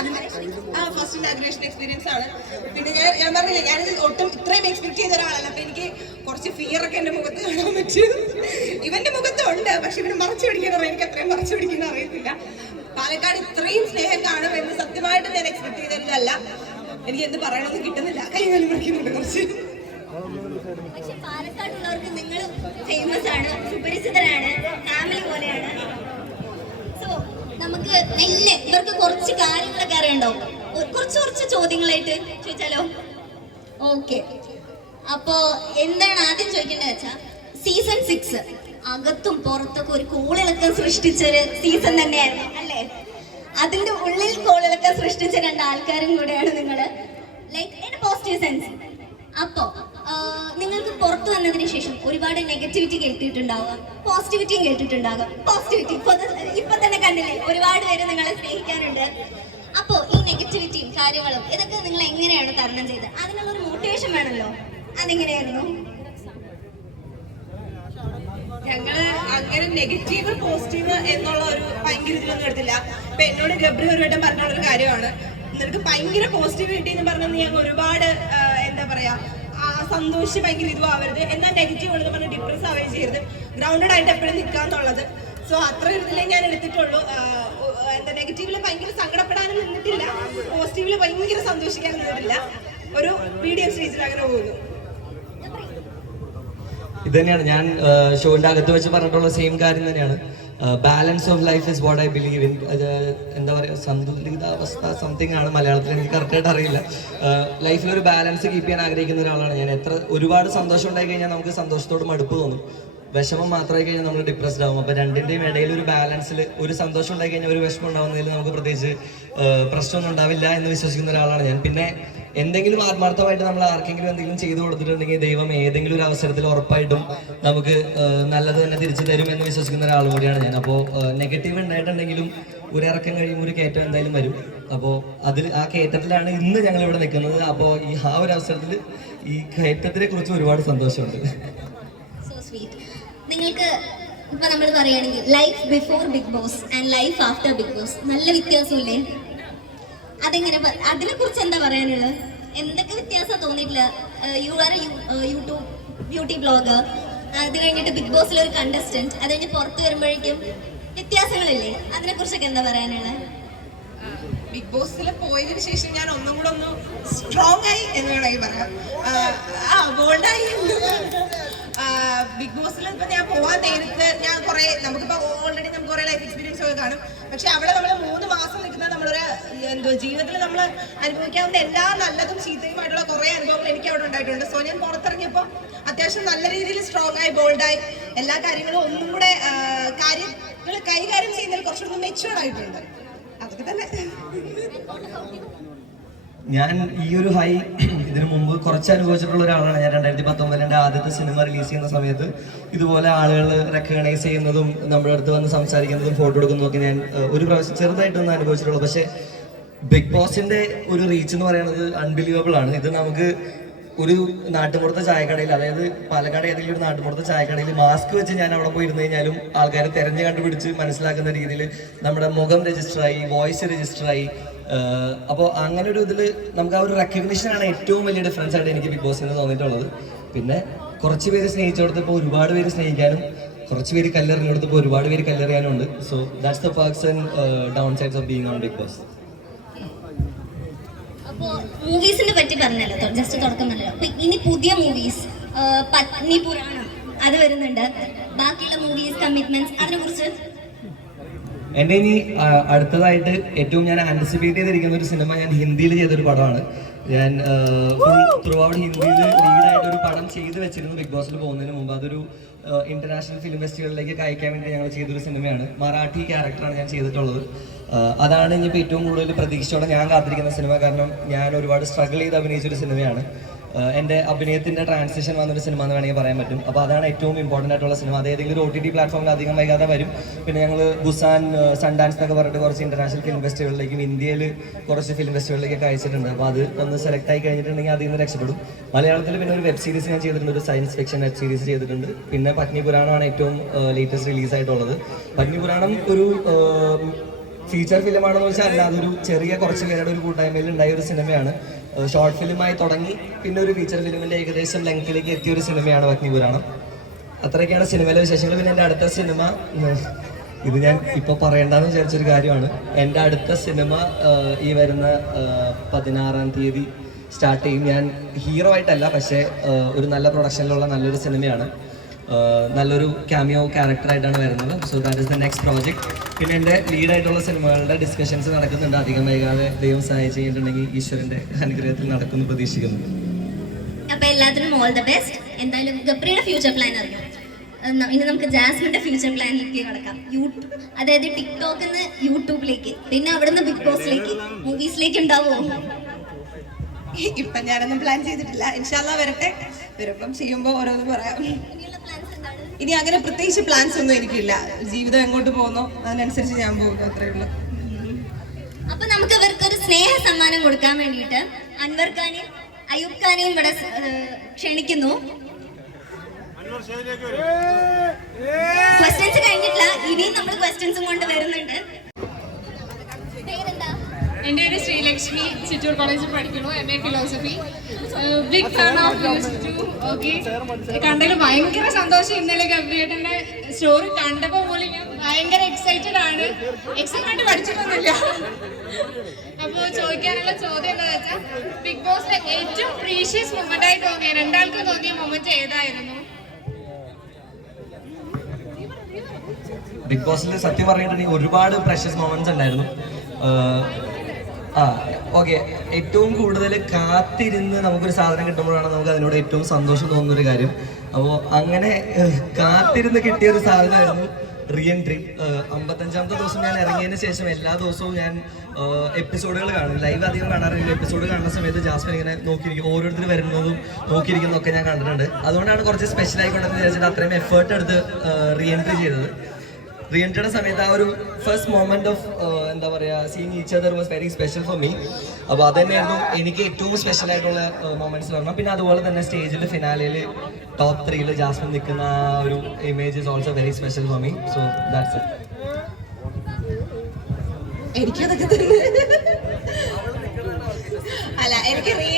അതിന്റെ ആ first inauguration experience ആണ്. പിന്നെ ഞാൻ ഞാൻ പറഞ്ഞില്ല ഞാൻ ഒട്ടും ഇത്രയും എക്സ്പെക്ട് ചെയ്ത ഒരാളല്ല. അപ്പൊ എനിക്ക് കുറച്ച് ഫിയർ ഒക്കെ എന്റെ മുഖത്ത് കാണാൻ പറ്റും. ഇവന്റെ മുഖത്തുണ്ട് പക്ഷെ ഇവന് മറച്ചു പിടിക്കാൻ എനിക്ക് അത്രയും മറച്ചു പിടിക്കാൻ അറിയത്തില്ല. പാലക്കാട് ഇത്രയും സ്നേഹം കാണും എന്ന് സത്യമായിട്ട് ഞാൻ എക്സ്പെക്ട് ചെയ്തതല്ല എനിക്ക് എന്ത് പറയണമെന്ന് കിട്ടുന്നില്ല. കൈ കാലം പിടിക്കുന്നുണ്ട് കുറച്ച്. പക്ഷെ പാലക്കാടുള്ളവർക്ക് നിങ്ങൾ ഫേമസ് ആണ് സുപരിചിതരാണ് ഫാമിലി പോലെയാണ്. നമുക്ക് നെല്ല് ഇവർക്ക് കുറച്ച് കാര്യങ്ങളൊക്കെ അറിയണ്ടോ? കുറച്ച് കുറച്ച് ചോദ്യങ്ങളായിട്ട് ചോദിച്ചാലോ? ഓക്കെ. അപ്പോ എന്താണ് ആദ്യം ചോദിക്കേണ്ടത് വെച്ചാ സീസൺ സിക്സ് അകത്തും പുറത്തൊക്കെ ഒരു കോളിളക്കം സൃഷ്ടിച്ചൊരു സീസൺ തന്നെയായിരുന്നു അല്ലേ? അതിന്റെ ഉള്ളിൽ കോളിളക്കം സൃഷ്ടിച്ച രണ്ട് ആൾക്കാരും കൂടെയാണ് നിങ്ങൾ. ലൈക്ക് ഇൻ പോസിറ്റീവ് സെൻസ് അപ്പോ പുറത്തു വന്നതിന് ശേഷം ഒരുപാട് നെഗറ്റിവിറ്റി കേട്ടിട്ടുണ്ടാവുക. പോസിറ്റിവിറ്റിയും കേട്ടിട്ടുണ്ടാവുക. പോസിറ്റിവിറ്റി ഇപ്പൊ ഇപ്പൊ തന്നെ കണ്ടില്ലേ? ഒരുപാട് പേര് നിങ്ങളെ സ്നേഹിക്കാനുണ്ട് അപ്പോ ഈ നെഗറ്റിവിറ്റിയും കാര്യങ്ങളും ഇതൊക്കെ നിങ്ങൾ എങ്ങനെയാണ് തരണം ചെയ്ത് അതിനുള്ള ഒരു മോട്ടിവേഷൻ വേണമല്ലോ. അതെങ്ങനെയായിരുന്നു? ഞങ്ങൾ അങ്ങനെ നെഗറ്റീവ് പോസിറ്റീവ് എന്നുള്ള ഒരു ഭയങ്കര ഇതിലൊന്നും എടുത്തില്ല. ഇപ്പൊ എന്നോട് ഗബ്രി ഒരു ഒരു കാര്യമാണ്. നിനക്ക് ഭയങ്കര പോസിറ്റീവ് കിട്ടി എന്ന് പറഞ്ഞാൽ അങ്ങ് ഒരുപാട് എന്താ പറയാ സന്തോഷിച്ച് ഭയങ്കര ഇതും ആവരുത് എന്നാൽ നെഗറ്റീവ് ഉള്ളത് പറഞ്ഞ് ഡിപ്രസ് ആവുകയും ചെയ്യരുത്. ഗ്രൗണ്ടഡ് ആയിട്ട് എപ്പോഴും നിൽക്കാന്നുള്ളത് സോ അത്ര ഇതിലേ ഞാൻ എടുത്തിട്ടുള്ളൂ. എന്താ നെഗറ്റീവിൽ ഭയങ്കര സങ്കടപ്പെടാനും നിന്നിട്ടില്ല. പോസിറ്റീവിൽ ഭയങ്കര സന്തോഷിക്കാനും നിന്നിട്ടില്ല. ഒരു മീഡിയം സ്റ്റേജിൽ അങ്ങനെ പോകുന്നു. ഇത് തന്നെയാണ് ഞാൻ ഷോന്റെ അകത്ത് വെച്ച് പറഞ്ഞിട്ടുള്ള സെയിം കാര്യം തന്നെയാണ്. Balance of life is what I believe in എന്താ പറയുക സന്തുലിതാവസ്ഥ സംതിങ് ആണ് മലയാളത്തിൽ എനിക്ക് കറക്റ്റായിട്ട് അറിയില്ല. ലൈഫിൽ ഒരു ബാലൻസ് കീപ്പ് ചെയ്യാൻ ആഗ്രഹിക്കുന്ന ഒരാളാണ് ഞാൻ. എത്ര ഒരുപാട് സന്തോഷം ഉണ്ടായി കഴിഞ്ഞാൽ നമുക്ക് സന്തോഷത്തോട് മടുപ്പ് തോന്നും. വിഷമം മാത്രമായി കഴിഞ്ഞാൽ നമ്മൾ ഡിപ്രസ്ഡ് ആവും. അപ്പോൾ രണ്ടിന്റെയും ഇടയിൽ ഒരു ബാലൻസിൽ ഒരു സന്തോഷം ഉണ്ടായി കഴിഞ്ഞാൽ ഒരു വിഷമം ഉണ്ടാവുന്നതിൽ നമുക്ക് പ്രത്യേകിച്ച് പ്രശ്നമൊന്നും ഉണ്ടാവില്ല എന്ന് വിശ്വസിക്കുന്ന ഒരാളാണ് ഞാൻ. പിന്നെ എന്തെങ്കിലും ആത്മാർത്ഥമായിട്ട് നമ്മൾ ആർക്കെങ്കിലും എന്തെങ്കിലും ചെയ്തു കൊടുത്തിട്ടുണ്ടെങ്കിൽ ദൈവം ഏതെങ്കിലും ഒരു അവസരത്തിൽ ഉറപ്പായിട്ടും നമുക്ക് നല്ലത് തന്നെ തിരിച്ചു തരും എന്ന് വിശ്വസിക്കുന്ന ഒരാൾ കൂടിയാണ് ഞാൻ. അപ്പോൾ നെഗറ്റീവ് ഉണ്ടായിട്ടുണ്ടെങ്കിലും ഒരു ഇറക്കം കഴിയുമ്പോൾ ഒരു കയറ്റം എന്തായാലും വരും. അപ്പോൾ അതിൽ ആ കയറ്റത്തിലാണ് ഇന്ന് ഞങ്ങൾ ഇവിടെ നിൽക്കുന്നത്. അപ്പോൾ ഈ ആ ഒരു അവസരത്തിൽ ഈ കയറ്റത്തിനെ കുറിച്ച് ഒരുപാട് സന്തോഷമുണ്ട്. നിങ്ങൾക്ക് ഇപ്പൊ നമ്മൾ പറയുകയാണെങ്കിൽ life before Bigg Boss and life after Bigg Boss നല്ല വ്യത്യാസമില്ലേ? അതെങ്ങനെ അതിനെ കുറിച്ച് എന്താ പറയാനുള്ളത്? എന്തൊക്കെ വ്യത്യാസം തോന്നിയിട്ടില്ല? You are YouTube beauty blogger അത് കഴിഞ്ഞിട്ട് ബിഗ് ബോസിലെ ഒരു കണ്ടസ്റ്റന്റ് അത് കഴിഞ്ഞ് പുറത്ത് വരുമ്പോഴേക്കും വ്യത്യാസങ്ങളില്ലേ? അതിനെ കുറിച്ചൊക്കെ എന്താ പറയാനുള്ളത്? ബിഗ് ബോസിൽ പോയതിന് ശേഷം ഞാൻ ഒന്നും കൂടെ ഒന്ന് സ്ട്രോങ് ആയി എന്ന് വേണമെങ്കിൽ പറയാം. ആ ബോൾഡായി ബിഗ് ബോസിൽ ഇപ്പൊ ഞാൻ പോവാൻ നേരത്ത് ഞാൻ കുറെ നമുക്കിപ്പോ ഓൾറെഡി നമുക്ക് കുറെ ലൈഫ് എക്സ്പീരിയൻസ് ഒക്കെ കാണും. പക്ഷെ അവിടെ നമ്മൾ മൂന്ന് മാസം നിൽക്കുന്ന നമ്മളൊരു എന്തോ ജീവിതത്തിൽ നമ്മൾ അനുഭവിക്കാവുന്ന എല്ലാ നല്ലതും ചീത്തയുമായിട്ടുള്ള കുറെ അനുഭവങ്ങൾ എനിക്ക് അവിടെ ഉണ്ടായിട്ടുണ്ട്. സോ ഞാൻ പുറത്തിറങ്ങിയപ്പോൾ അത്യാവശ്യം നല്ല രീതിയിൽ സ്ട്രോങ് ആയി ബോൾഡായി എല്ലാ കാര്യങ്ങളും ഒന്നും കൂടെ കാര്യങ്ങൾ കൈകാര്യം ചെയ്യുന്നതിൽ കുറച്ചുകൂടി മെച്ചുവേർഡ് ആയിട്ടുണ്ട്. അതൊക്കെ തന്നെ. ഞാൻ ഈ ഒരു ഹൈ ഇതിനു മുമ്പ് കുറച്ച് അനുഭവിച്ചിട്ടുള്ള ഒരാളാണ് ഞാൻ രണ്ടായിരത്തി പത്തൊമ്പതിൽ എന്റെ ആദ്യത്തെ സിനിമ റിലീസ് ചെയ്യുന്ന സമയത്ത്. ഇതുപോലെ ആളുകൾ റെക്കഗ്നൈസ് ചെയ്യുന്നതും നമ്മുടെ അടുത്ത് വന്ന് സംസാരിക്കുന്നതും ഫോട്ടോ എടുക്കുന്നതും ഞാൻ ഒരു പ്രാവശ്യം ചെറുതായിട്ടൊന്നും അനുഭവിച്ചിട്ടുള്ളൂ. പക്ഷേ ബിഗ് ബോസിന്റെ ഒരു റീച്ച് എന്ന് പറയുന്നത് അൺബിലീവബിൾ ആണ്. ഇത് നമുക്ക് ഒരു നാട്ടുപുറത്തെ ചായക്കടയിൽ അതായത് പാലക്കാട് ഏതെങ്കിലും ഒരു നാട്ടുപുറത്തെ ചായക്കടയിൽ മാസ്ക് വെച്ച് ഞാൻ അവിടെ പോയി ഇരുന്ന് കഴിഞ്ഞാലും ആൾക്കാരെ തെരഞ്ഞു കണ്ടുപിടിച്ച് മനസ്സിലാക്കുന്ന രീതിയിൽ നമ്മുടെ മുഖം രജിസ്റ്ററായി വോയിസ് രജിസ്റ്ററായി അപ്പോൾ അങ്ങനെ ഒരു ഇതിൽ നമുക്ക് ആ ഒരു റെക്കഗ്നീഷനാണ് ഏറ്റവും വലിയ ഡിഫറൻസ് ആയിട്ട് എനിക്ക് ബിഗ് ബോസിന് തോന്നിയിട്ടുള്ളത്. പിന്നെ കുറച്ച് പേര് സ്നേഹിച്ചു കൊടുത്തപ്പോൾ ഒരുപാട് പേര് സ്നേഹിക്കാനും കുറച്ച് പേര് കല്ലെറിഞ്ഞു കൊടുത്തപ്പോൾ ഒരുപാട് പേര് കല്ലെറിയാനും ഉണ്ട് so that's the person and down sides of being on Bigg Boss മൂവീസിനെ പറ്റി പറഞ്ഞല്ലോ ജസ്റ്റ് തുടക്കം അപ്പൊ ഇനി പുതിയ മൂവീസ് പത്നി പുരാണം അത് വരുന്നുണ്ട്. ബാക്കിയുള്ള മൂവീസ് കമ്മിറ്റ്മെന്റ്സ് അതിനെ കുറിച്ച് എന്റെ ഇനി അടുത്തതായിട്ട് ഏറ്റവും ഞാൻ ആന്റിസിപ്പേറ്റ് ചെയ്തിരിക്കുന്ന ഒരു സിനിമ ഞാൻ ഹിന്ദിയിൽ ചെയ്തൊരു പടമാണ്. ഞാൻ ത്രൂ ഔട്ട് ഹിന്ദിയിൽ ലീഡായിട്ട് ഒരു പടം ചെയ്ത് വെച്ചിരുന്നു ബിഗ് ബോസിൽ പോകുന്നതിന് മുമ്പ്. അതൊരു ഇന്റർനാഷണൽ ഫിലിം ഫെസ്റ്റിവലിലേക്ക് അയക്കാൻ വേണ്ടി ഞങ്ങൾ ചെയ്തൊരു സിനിമയാണ് മറാഠി ക്യാരക്ടറാണ് ഞാൻ ചെയ്തിട്ടുള്ളത്. അതാണ് ഇനിയിപ്പോൾ ഏറ്റവും കൂടുതൽ പ്രതീക്ഷയോടെ ഞാൻ കാത്തിരിക്കുന്ന സിനിമ കാരണം ഞാൻ ഒരുപാട് സ്ട്രഗിൾ ചെയ്ത് അഭിനയിച്ചൊരു സിനിമയാണ് എന്റെ അഭിനയത്തിന്റെ ട്രാൻസിഷൻ വന്നൊരു സിനിമ എന്ന് വേണമെങ്കിൽ പറയാൻ പറ്റും. അപ്പോൾ അതാണ് ഏറ്റവും ഇമ്പോർട്ടന്റ് ആയിട്ടുള്ള സിനിമ അത് ഏതെങ്കിലും ഒരു ഒ ടി ടി പ്ലാറ്റ്ഫോമിൽ അധികം വൈകാതെ വരും. പിന്നെ ഞങ്ങൾ ബുസാൻ സൺ ഡാൻസ് എന്നൊക്കെ പറഞ്ഞിട്ട് കുറച്ച് ഇന്റർനാഷണൽ ഫിലിം ഫെസ്റ്റിവലിലേക്കും ഇന്ത്യയിൽ കുറച്ച് ഫിലിം ഫെസ്റ്റിവലിലേക്കൊക്കെ അയച്ചിട്ടുണ്ട്. അപ്പോൾ അത് ഒന്ന് സെലക്ട് ആയി കഴിഞ്ഞിട്ടുണ്ടെങ്കിൽ അതിൽ നിന്ന് രക്ഷപ്പെടും. മലയാളത്തിൽ പിന്നെ ഒരു വെബ് സീരീസ് ഞാൻ ചെയ്തിട്ടുണ്ട്. ഒരു സയൻസ് ഫിക്ഷൻ വെബ് സീരീസ് ചെയ്തിട്ടുണ്ട്. പിന്നെ പത്നി പുരാണമാണ് ഏറ്റവും ലേറ്റസ്റ്റ് റിലീസ് ആയിട്ടുള്ളത്. പത്നി പുരാണം ഒരു ഫീച്ചർ ഫിലിമാണെന്ന് വെച്ചാൽ അല്ല അതൊരു ചെറിയ കുറച്ച് പേരുടെ ഒരു കൂട്ടായ്മയിൽ ഉണ്ടായ ഒരു സിനിമയാണ് ഷോർട്ട് ഫിലിമായി തുടങ്ങി. പിന്നെ ഒരു ഫീച്ചർ ഫിലിമിന്റെ ഏകദേശം ലെങ്തിലേക്ക് എത്തിയ ഒരു സിനിമയാണ് അഗ്നിപുരാണം അത്രയൊക്കെയാണ് സിനിമയിലെ വിശേഷങ്ങൾ. പിന്നെ എന്റെ അടുത്ത സിനിമ ഇത് ഞാൻ ഇപ്പോൾ പറയണ്ടെന്ന് വിചാരിച്ചൊരു കാര്യമാണ്. എന്റെ അടുത്ത സിനിമ ഈ വരുന്ന പതിനാറാം തീയതി സ്റ്റാർട്ട് ചെയ്യും. ഞാൻ ഹീറോ ആയിട്ടല്ല പക്ഷേ ഒരു നല്ല പ്രൊഡക്ഷനിലുള്ള നല്ലൊരു സിനിമയാണ് നല്ലൊരു ക്യാമിയോ ക്യാരക്ടറായിട്ടാണ് വരുന്നത്. So that is the next project പിന്നെ എന്റെ ലീഡായിട്ടുള്ള സിനിമകളുടെ ഡിസ്കഷൻസ് നടക്കുന്നുണ്ട്. അധികം വൈകാതെ ദൈവം സഹായം കഴിഞ്ഞിട്ടുണ്ടെങ്കിൽ ഈശ്വരന്റെ അനുഗ്രഹത്തിൽ നടക്കുന്നു പ്രതീക്ഷിക്കുന്നു. അപ്പൊ എല്ലാത്തിനും ഓൾ ദ ബെസ്റ്റ് എന്തായാലും ഗപ്രിയുടെ ഫ്യൂച്ചർ പ്ലാൻ അറിയാം? ഇനി നമുക്ക് ജാസ്മിന്റെ ഫ്യൂച്ചർ പ്ലാനിലേക്ക് കടക്കാം. യൂട്യൂബ് അതായത് ടിക്ടോക്കിൽ നിന്ന് യൂട്യൂബിലേക്ക് പിന്നെ അവിടുന്ന് ബിഗ് ബോസിലേക്ക് മൂവീസിലേക്ക് ഉണ്ടാവോ ഇപ്പൊ ഞാനൊന്നും പ്ലാൻ ചെയ്തിട്ടില്ല. ഇൻഷാല്ല വരട്ടെ. വരുമ്പം ചെയ്യുമ്പോൾ ഓരോന്ന് പറയാം. ഇനിയുള്ള പ്ലാൻസ് എന്താണ്? ഇനി അങ്ങനെ പ്രത്യേകിച്ച് പ്ലാൻസ് ഒന്നും എനിക്കില്ല. ജീവിതം എങ്ങോട്ട് പോകുന്നോ അതിനനുസരിച്ച് ഞാൻ പോകുന്നു അത്രേ ഉള്ളൂ. അപ്പൊ നമുക്ക് ഇവർക്ക് ഒരു സ്നേഹ സമ്മാനം കൊടുക്കാൻ വേണ്ടിയിട്ട് അൻവർ ഖാനെയും അയൂബ് ഖാനെയും ഇവിടെ ക്ഷണിക്കുന്നു. ക്വസ്റ്റ്യൻസ് കഴിഞ്ഞിട്ടില്ല. ഇനിയും നമ്മൾ ക്വസ്റ്റ്യൻസും കൊണ്ട് വരുന്നുണ്ട്. എന്റെ പേര് ശ്രീലക്ഷ്മി ചിറ്റൂർ കോളേജിൽ പഠിക്കുന്നു M A philosophy big fan of okay കണ്ടതിൽ ഭയങ്കര സന്തോഷം ഇന്നലെ ഗബ്രിയേട്ടന്റെ സ്റ്റോറി കണ്ടപ്പോൾ പോലും ഞാൻ ഭയങ്കര എക്സൈറ്റഡ് ആണ്. എക്സൈറ്റ്മെന്റ് പഠിച്ചിട്ടൊന്നുമില്ല. അപ്പോൾ ചോദിക്കാനുള്ള ചോദ്യം എന്താ വെച്ചാൽ ബിഗ് ബോസിലെ ഏറ്റവും പ്രീഷ്യസ് മൊമെന്റ് ആയി തോന്നിയ രണ്ടാൾക്ക് തോന്നിയ മൊമെന്റ് ഏതായിരുന്നു? ബിഗ് ബോസിൽ സത്യം പറഞ്ഞിട്ടുണ്ടെങ്കിൽ ഒരുപാട് പ്രഷ്യസ് മൊമെന്റ്സ് ഉണ്ടായിരുന്നു. ആ ഓക്കെ ഏറ്റവും കൂടുതൽ കാത്തിരുന്ന് നമുക്കൊരു സാധനം കിട്ടുമ്പോഴാണ് നമുക്ക് അതിനോട് ഏറ്റവും സന്തോഷം തോന്നുന്ന ഒരു കാര്യം. അപ്പോൾ അങ്ങനെ കാത്തിരുന്ന് കിട്ടിയ ഒരു സാധനമായിരുന്നു റീ എൻട്രി അമ്പത്തഞ്ചാമത്തെ ദിവസം ഞാൻ ഇറങ്ങിയതിന് ശേഷം എല്ലാ ദിവസവും ഞാൻ എപ്പിസോഡുകൾ കാണും. ലൈവ് അധികം കാണാറില്ല. എപ്പിസോഡ് കാണുന്ന സമയത്ത് ജാസ്മിൻ ഇങ്ങനെ നോക്കിയിരിക്കും. ഓരോരുത്തർ വരുന്നതും നോക്കിയിരിക്കുന്നതൊക്കെ ഞാൻ കണ്ടിട്ടുണ്ട്. അതുകൊണ്ടാണ് കുറച്ച് സ്പെഷ്യൽ കൊണ്ടെന്ന് വിചാരിച്ചിട്ട് അത്രയും എഫേർട്ട് എടുത്ത് റീ എൻട്രി ചെയ്തത്. റീ എൻട്രിയുടെ സമയത്ത് ആ ഒരു ഫസ്റ്റ് മൊമെന്റ് ഓഫ് എന്താ പറയാ seeing each other was very special for me അപ്പോൾ അത് തന്നെയായിരുന്നു എനിക്ക് ഏറ്റവും സ്പെഷ്യൽ ആയിട്ടുള്ള മൊമെന്റ്സ് പറഞ്ഞാൽ പിന്നെ അതുപോലെ തന്നെ സ്റ്റേജിൽ ഫിനാലയിൽ ടോപ്പ് ത്രീയിൽ ജാസ്മിൻ നിൽക്കുന്ന ആ ഒരു image is also very special for me so that's it എനിക്കതൊക്കെ തന്നെ. അല്ല എനിക്ക് റീ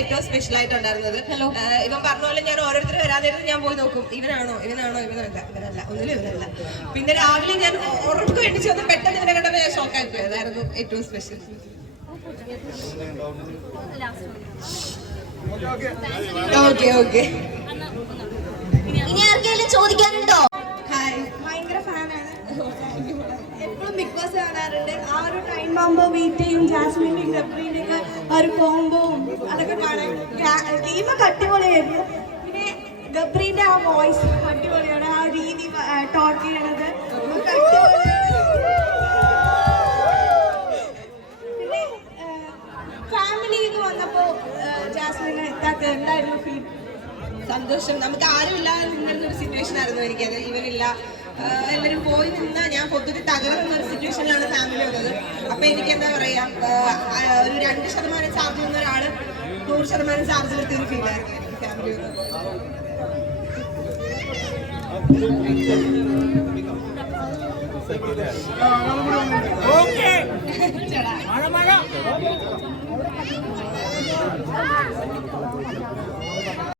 ഏറ്റവും സ്പെഷ്യൽ ആയിട്ടുണ്ടായിരുന്നത്. ഇവൻ പറഞ്ഞ പോലെ ഞാൻ ഓരോരുത്തർ വരാതിരുന്ന് ഞാൻ പോയി നോക്കും. ഇവനാണോ ഇവനാണോ ഇവനല്ല ഇവനല്ല ഒന്നിലും ഇവനല്ല. പിന്നെ രാവിലെ ഞാൻ ഉറക്കം എണ്ണിച്ച് വന്ന് പെട്ടെന്ന് ഇവനെ കണ്ടപ്പോൾ ഞാൻ ഷോക്കായി പോയി. അതായിരുന്നു ഏറ്റവും സ്പെഷ്യൽ ഓക്കെ ഓക്കെ ഇനി ആർക്കെങ്കിലും ചോദിക്കാനുണ്ടോ? ഹായ് ഭയങ്കര ഫാനാണ് എപ്പോഴും ബിഗ് ബോസ് കാണാറുണ്ട്. ആ ഒരു ടൈം ആകുമ്പോൾ വെയിറ്റ് ചെയ്യും ആ ഒരു കോംബോവും അതൊക്കെ കാണാൻ ടീമൊക്കെ അടിപൊളിയായിരുന്നു. പിന്നെ ഗബ്രീന്റെ ആ വോയിസ് അടിപൊളിയാണ്. ആ രീതി ടോക്ക് ചെയ്യണത്. പിന്നെ ഫാമിലിയിൽ വന്നപ്പോൾ ജാസ്മിന് ഇതൊക്കെ എന്തായിരുന്നു ഫീൽ സന്തോഷം. നമുക്ക് ആരും ഇല്ലാതെ നിന്നിരുന്ന ഒരു സിറ്റുവേഷൻ ആയിരുന്നു എനിക്കത്. ഇവരില്ല. എല്ലാവരും പോയി നിന്ന ഞാൻ പൊതുവെ തകർന്ന ഒരു സിറ്റുവേഷനിലാണ് ഫാമിലി ഉള്ളത്. അപ്പൊ എനിക്ക് എന്താ പറയാ ഒരു രണ്ട് ശതമാനം ചാർജ് ചെയ്യുന്ന ഒരാൾ നൂറ് ശതമാനം ചാർജ് എടുത്ത ഫീൽ ആയിരുന്നു ഫാമിലി മഴ.